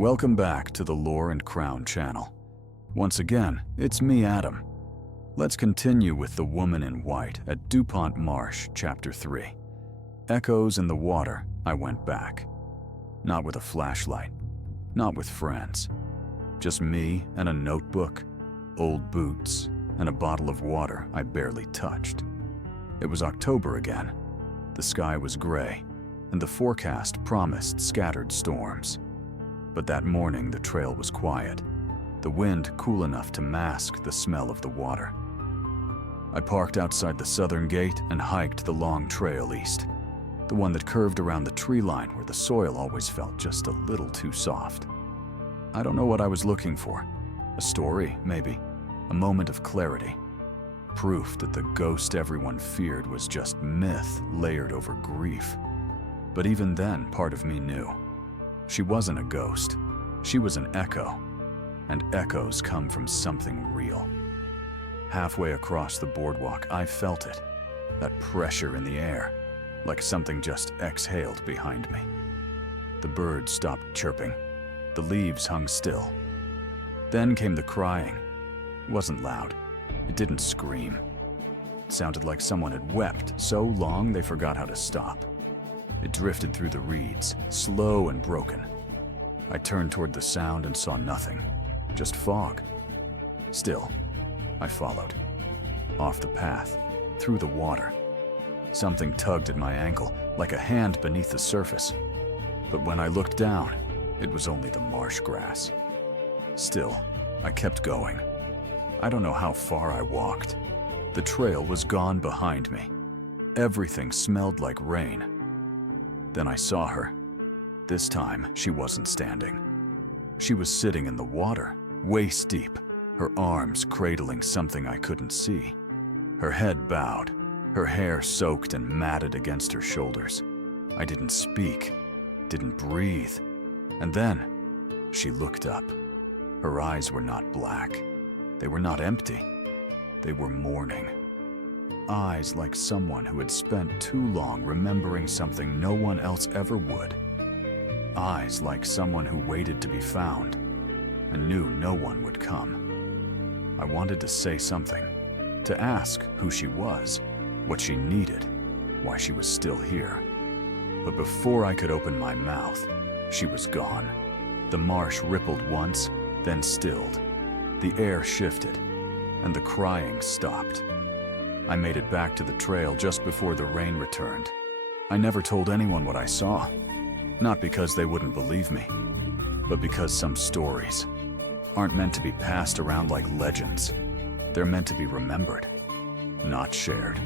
Welcome back to the Lore and Crown channel. Once again, it's me, Adam. Let's continue with The Woman in White at DuPont Marsh, Chapter 3. Echoes in the water, I went back. Not with a flashlight, not with friends. Just me and a notebook, old boots, and a bottle of water I barely touched. It was October again. The sky was gray, and the forecast promised scattered storms. But that morning the trail was quiet, the wind cool enough to mask the smell of the water. I parked outside the southern gate and hiked the long trail east, the one that curved around the tree line where the soil always felt just a little too soft. I don't know what I was looking for. A story, maybe. A moment of clarity. Proof that the ghost everyone feared was just myth layered over grief. But even then, part of me knew. She wasn't a ghost. She was an echo. And echoes come from something real. Halfway across the boardwalk, I felt it. That pressure in the air, like something just exhaled behind me. The birds stopped chirping. The leaves hung still. Then came the crying. It wasn't loud. It didn't scream. It sounded like someone had wept so long they forgot how to stop. It drifted through the reeds, slow and broken. I turned toward the sound and saw nothing, just fog. Still, I followed. Off the path, through the water. Something tugged at my ankle, like a hand beneath the surface. But when I looked down, it was only the marsh grass. Still, I kept going. I don't know how far I walked. The trail was gone behind me. Everything smelled like rain. Then I saw her. This time, she wasn't standing. She was sitting in the water, waist deep, her arms cradling something I couldn't see. Her head bowed, her hair soaked and matted against her shoulders. I didn't speak, didn't breathe. And then, she looked up. Her eyes were not black. They were not empty. They were mourning. Eyes like someone who had spent too long remembering something no one else ever would. Eyes like someone who waited to be found and knew no one would come. I wanted to say something, to ask who she was, what she needed, why she was still here. But before I could open my mouth, she was gone. The marsh rippled once, then stilled. The air shifted, and the crying stopped. I made it back to the trail just before the rain returned. I never told anyone what I saw. Not because they wouldn't believe me, but because some stories aren't meant to be passed around like legends. They're meant to be remembered, not shared.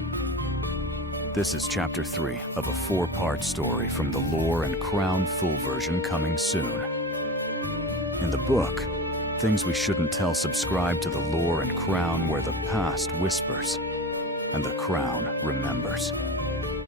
This is Chapter 3 of a 4-part story from the Lore and Crown full version coming soon. In the book, Things We Shouldn't Tell, subscribe to the Lore and Crown, where the past whispers and the crown remembers.